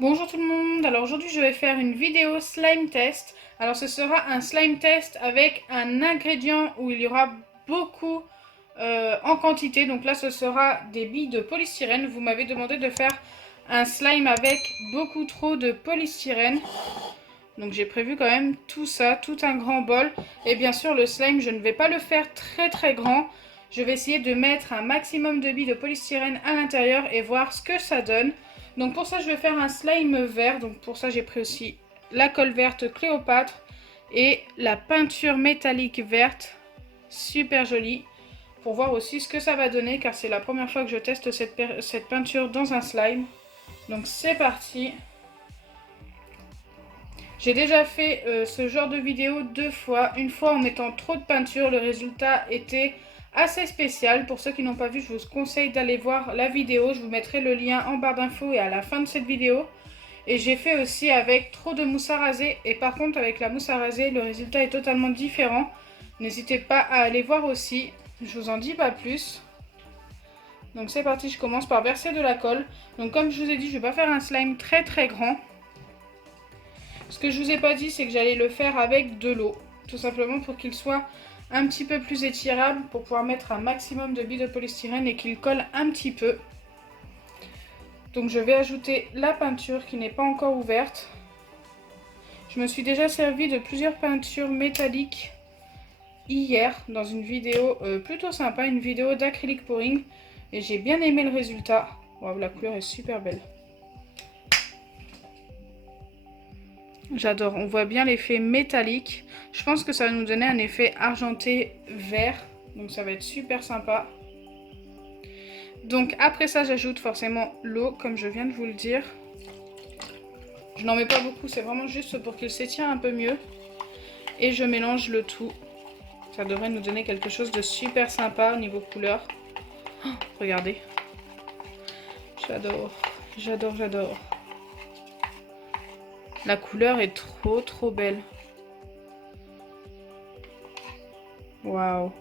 Bonjour tout le monde, alors aujourd'hui je vais faire une vidéo slime test. Alors ce sera un slime test avec un ingrédient où il y aura beaucoup en quantité. Donc là ce sera des billes de polystyrène. Vous m'avez demandé de faire un slime avec beaucoup trop de polystyrène. Donc j'ai prévu quand même tout ça, tout un grand bol. Et bien sûr le slime je ne vais pas le faire très grand. Je vais essayer de mettre un maximum de billes de polystyrène à l'intérieur et voir ce que ça donne. Donc pour ça je vais faire un slime vert. Donc pour ça j'ai pris aussi la colle verte Cléopâtre et la peinture métallique verte. Super jolie. Pour voir aussi ce que ça va donner car c'est la première fois que je teste cette peinture dans un slime. Donc c'est parti. J'ai déjà fait ce genre de vidéo 2 fois. Une fois en mettant trop de peinture, le résultat était assez spécial. Pour ceux qui n'ont pas vu, je vous conseille d'aller voir la vidéo. Je vous mettrai le lien en barre d'infos et à la fin de cette vidéo. Et j'ai fait aussi avec trop de mousse à raser. Et par contre, avec la mousse à raser, le résultat est totalement différent. N'hésitez pas à aller voir aussi. Je vous en dis pas plus. Donc c'est parti, je commence par verser de la colle. Donc comme je vous ai dit, je ne vais pas faire un slime très grand. Ce que je vous ai pas dit, c'est que j'allais le faire avec de l'eau. Tout simplement pour qu'il soit un petit peu plus étirable, pour pouvoir mettre un maximum de billes de polystyrène et qu'il colle un petit peu. Donc je vais ajouter la peinture qui n'est pas encore ouverte. Je me suis déjà servi de plusieurs peintures métalliques hier dans une vidéo plutôt sympa, une vidéo d'acrylic pouring. Et j'ai bien aimé le résultat. Wow, la couleur est super belle. J'adore, on voit bien l'effet métallique. Je pense que ça va nous donner un effet argenté vert. Donc ça va être super sympa. Donc après ça, j'ajoute forcément l'eau, comme je viens de vous le dire. Je n'en mets pas beaucoup, c'est vraiment juste pour qu'il s'étire un peu mieux. Et je mélange le tout. Ça devrait nous donner quelque chose de super sympa au niveau couleur. Oh, regardez. J'adore, j'adore. La couleur est trop belle. Waouh.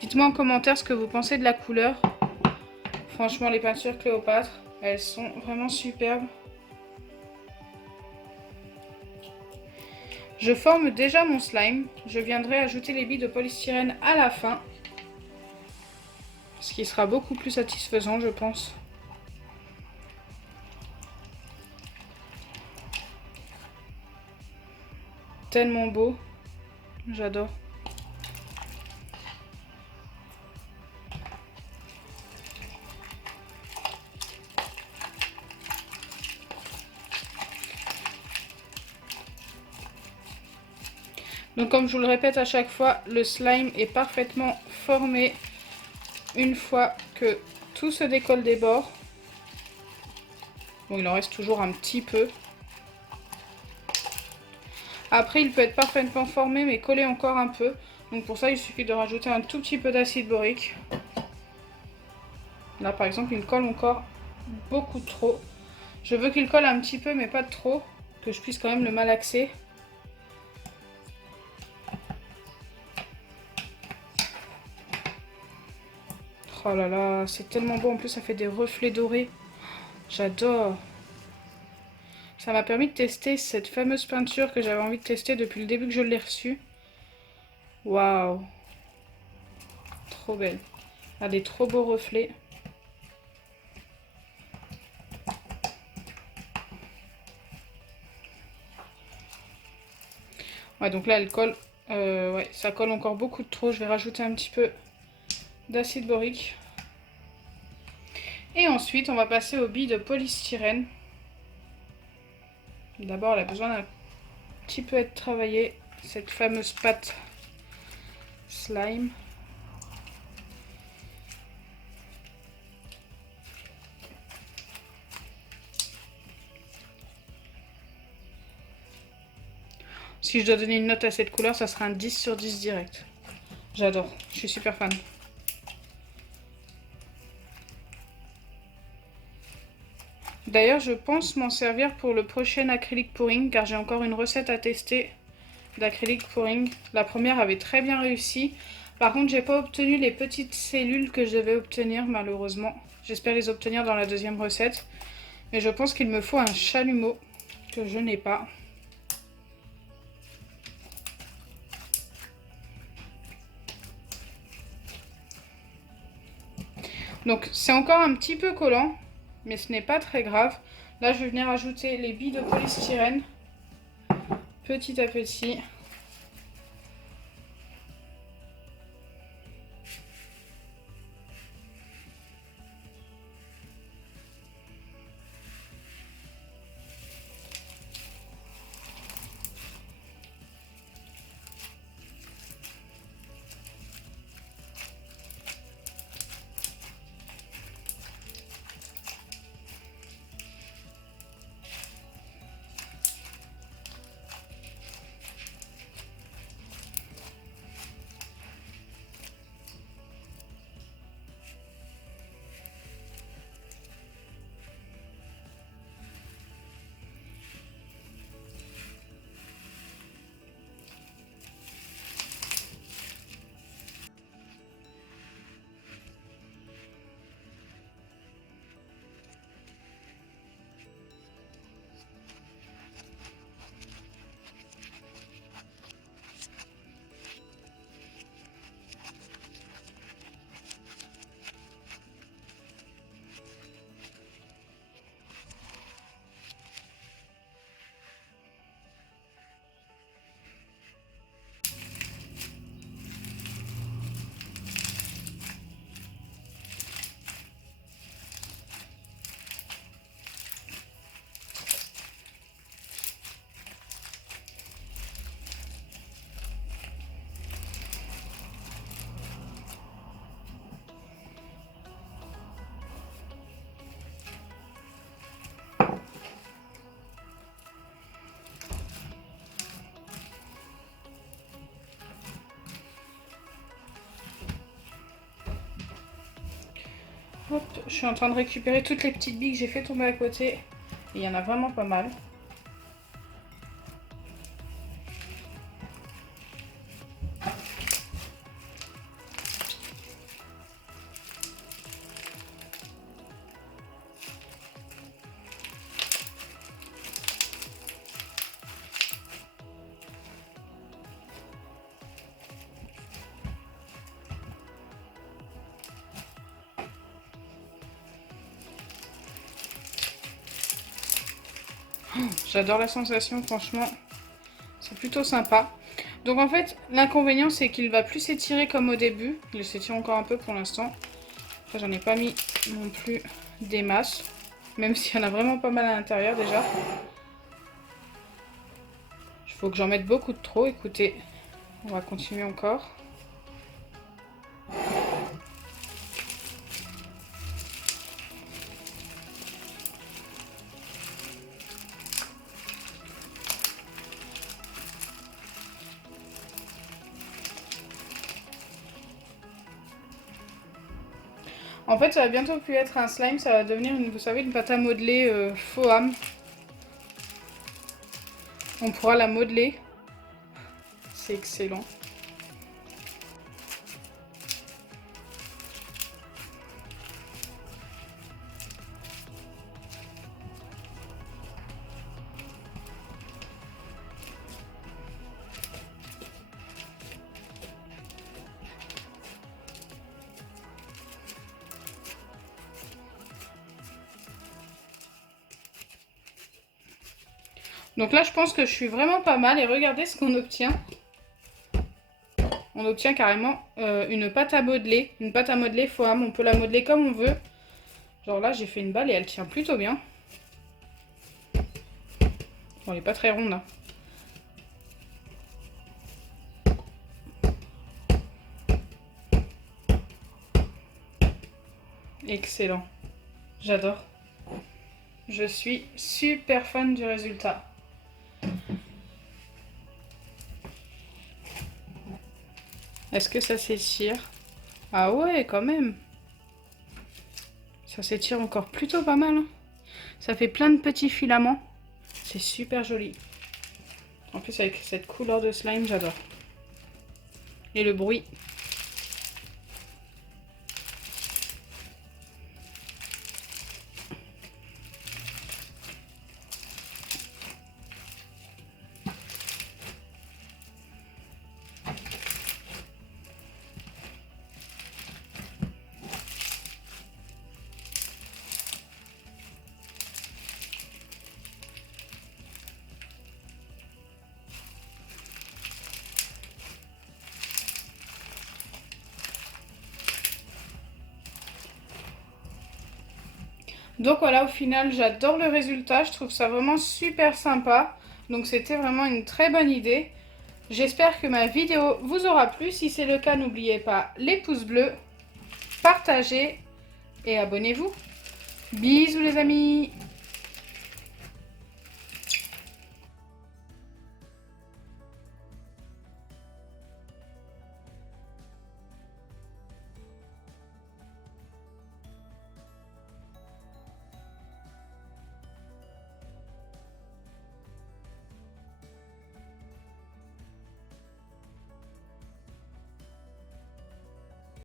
Dites-moi en commentaire ce que vous pensez de la couleur. Franchement, les peintures Cléopâtre, elles sont vraiment superbes. Je forme déjà mon slime. Je viendrai ajouter les billes de polystyrène à la fin. Ce qui sera beaucoup plus satisfaisant, je pense. Tellement beau. J'adore. Donc comme je vous le répète à chaque fois, le slime est parfaitement formé une fois que tout se décolle des bords. Bon, il en reste toujours un petit peu. Après, il peut être parfaitement formé mais collé encore un peu. Donc pour ça, il suffit de rajouter un tout petit peu d'acide borique. Là par exemple, il colle encore beaucoup trop. Je veux qu'il colle un petit peu mais pas trop, que je puisse quand même le malaxer. Oh là là, c'est tellement beau, en plus ça fait des reflets dorés. J'adore. Ça m'a permis de tester cette fameuse peinture que j'avais envie de tester depuis le début que je l'ai reçue. Waouh. Trop belle. Elle a des trop beaux reflets. Ouais, donc là elle colle. Ouais, ça colle encore beaucoup de trop. Je vais rajouter un petit peu d'acide borique. Et ensuite, on va passer aux billes de polystyrène. D'abord, elle a besoin d'un petit peu être travaillée, cette fameuse pâte slime. Si je dois donner une note à cette couleur, ça sera un 10 sur 10 direct. J'adore, je suis super fan. D'ailleurs, je pense m'en servir pour le prochain acrylic pouring, car j'ai encore une recette à tester d'acrylic pouring. La première avait très bien réussi. Par contre, j'ai pas obtenu les petites cellules que je devais obtenir, malheureusement. J'espère les obtenir dans la deuxième recette. Et je pense qu'il me faut un chalumeau que je n'ai pas. Donc c'est encore un petit peu collant, mais ce n'est pas très grave. Là je vais venir ajouter les billes de polystyrène petit à petit. Hop, je suis en train de récupérer toutes les petites billes que j'ai fait tomber à côté. Et il y en a vraiment pas mal. J'adore la sensation, franchement, c'est plutôt sympa. Donc en fait, l'inconvénient c'est qu'il va plus s'étirer comme au début. Il s'étire encore un peu pour l'instant. Après j'en ai pas mis non plus des masses, même s'il y en a vraiment pas mal à l'intérieur déjà. Il faut que j'en mette beaucoup de trop, écoutez. On va continuer encore. En fait, ça va bientôt plus être un slime, ça va devenir, vous savez, une pâte à modeler Foam. On pourra la modeler. C'est excellent. Donc là, je pense que je suis vraiment pas mal. Et regardez ce qu'on obtient. On obtient carrément une pâte à modeler. Une pâte à modeler Foam. On peut la modeler comme on veut. Genre là, j'ai fait une balle et elle tient plutôt bien. Bon, elle n'est pas très ronde, hein. Excellent. J'adore. Je suis super fan du résultat. Est-ce que ça s'étire? Ah ouais, quand même. Ça s'étire encore plutôt pas mal, hein. Ça fait plein de petits filaments. C'est super joli. En plus, avec cette couleur de slime, j'adore. Et le bruit. Donc voilà, au final, j'adore le résultat. Je trouve ça vraiment super sympa. Donc c'était vraiment une très bonne idée. J'espère que ma vidéo vous aura plu. Si c'est le cas, n'oubliez pas les pouces bleus, partagez et abonnez-vous. Bisous les amis!